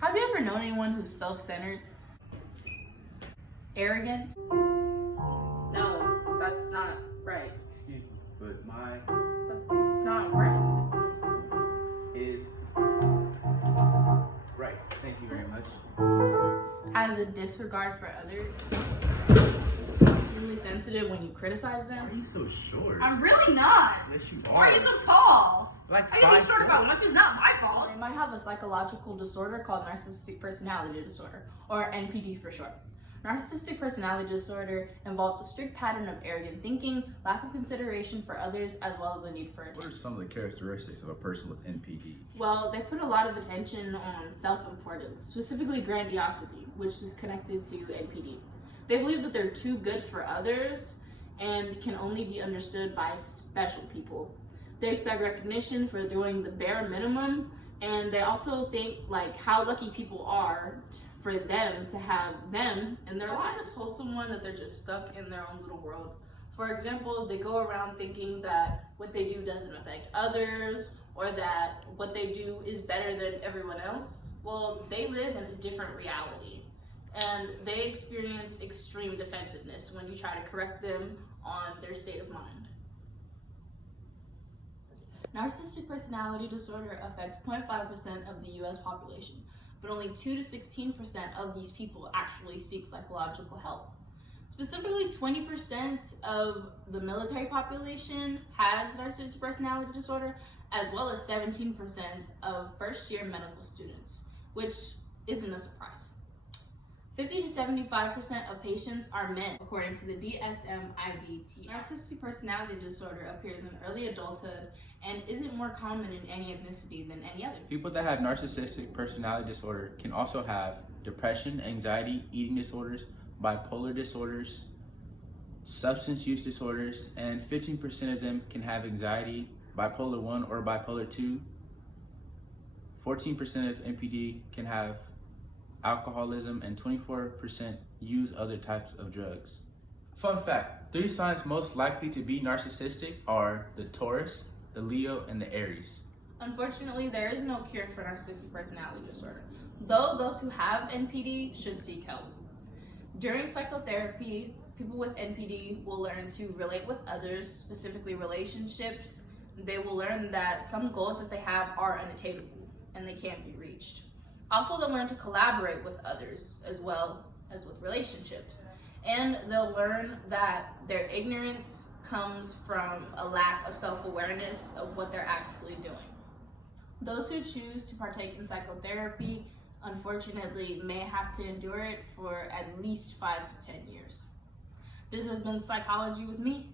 Have you ever known anyone who's self-centered, arrogant? No, that's not right. Excuse me, but It's not right. is right. Thank you very much. Has a disregard for others. Really sensitive when you criticize Why are them. you so short? I'm really not. Yes, you are. Why are you so tall? Like I can be 5 short about foot. much is not my fault. They might have a psychological disorder called Narcissistic Personality Disorder, or NPD for short. Narcissistic Personality Disorder involves a strict pattern of arrogant thinking, lack of consideration for others, as well as a need for What are attention. some of the characteristics of a person with NPD? Well, they put a lot of attention on self-importance, specifically grandiosity, which is connected to NPD. They believe that they're too good for others and can only be understood by special people. They expect recognition for doing the bare minimum, and they also think like how lucky people are for them to have them in their lives. Have you ever told someone that they're just stuck in their own little world? For example, they go around thinking that what they do doesn't affect others, or that what they do is better than everyone else. Well, they live in a different reality, and they experience extreme defensiveness when you try to correct them on their state of mind. Narcissistic personality disorder affects 0.5% of the US population, but only 2 to 16% of these people actually seek psychological help. Specifically, 20% of the military population has narcissistic personality disorder, as well as 17% of first-year medical students, which isn't a surprise. 50 to 75% of patients are men, according to the DSM-IV. Narcissistic personality disorder appears in early adulthood and isn't more common in any ethnicity than any other. People that have narcissistic personality disorder can also have depression, anxiety, eating disorders, bipolar disorders, substance use disorders, and 15% of them can have anxiety, bipolar 1 or bipolar 2. 14% of NPD can have alcoholism, and 24% use other types of drugs. Fun fact, 3 signs most likely to be narcissistic are the Taurus, the Leo, and the Aries. Unfortunately, there is no cure for narcissistic personality disorder, though those who have NPD should seek help. During psychotherapy, people with NPD will learn to relate with others, specifically relationships. They will learn that some goals that they have are unattainable and they can't be reached. Also, they'll learn to collaborate with others as well as with relationships. And they'll learn that their ignorance comes from a lack of self-awareness of what they're actually doing. Those who choose to partake in psychotherapy, unfortunately, may have to endure it for at least 5 to 10 years. This has been Psychology with me,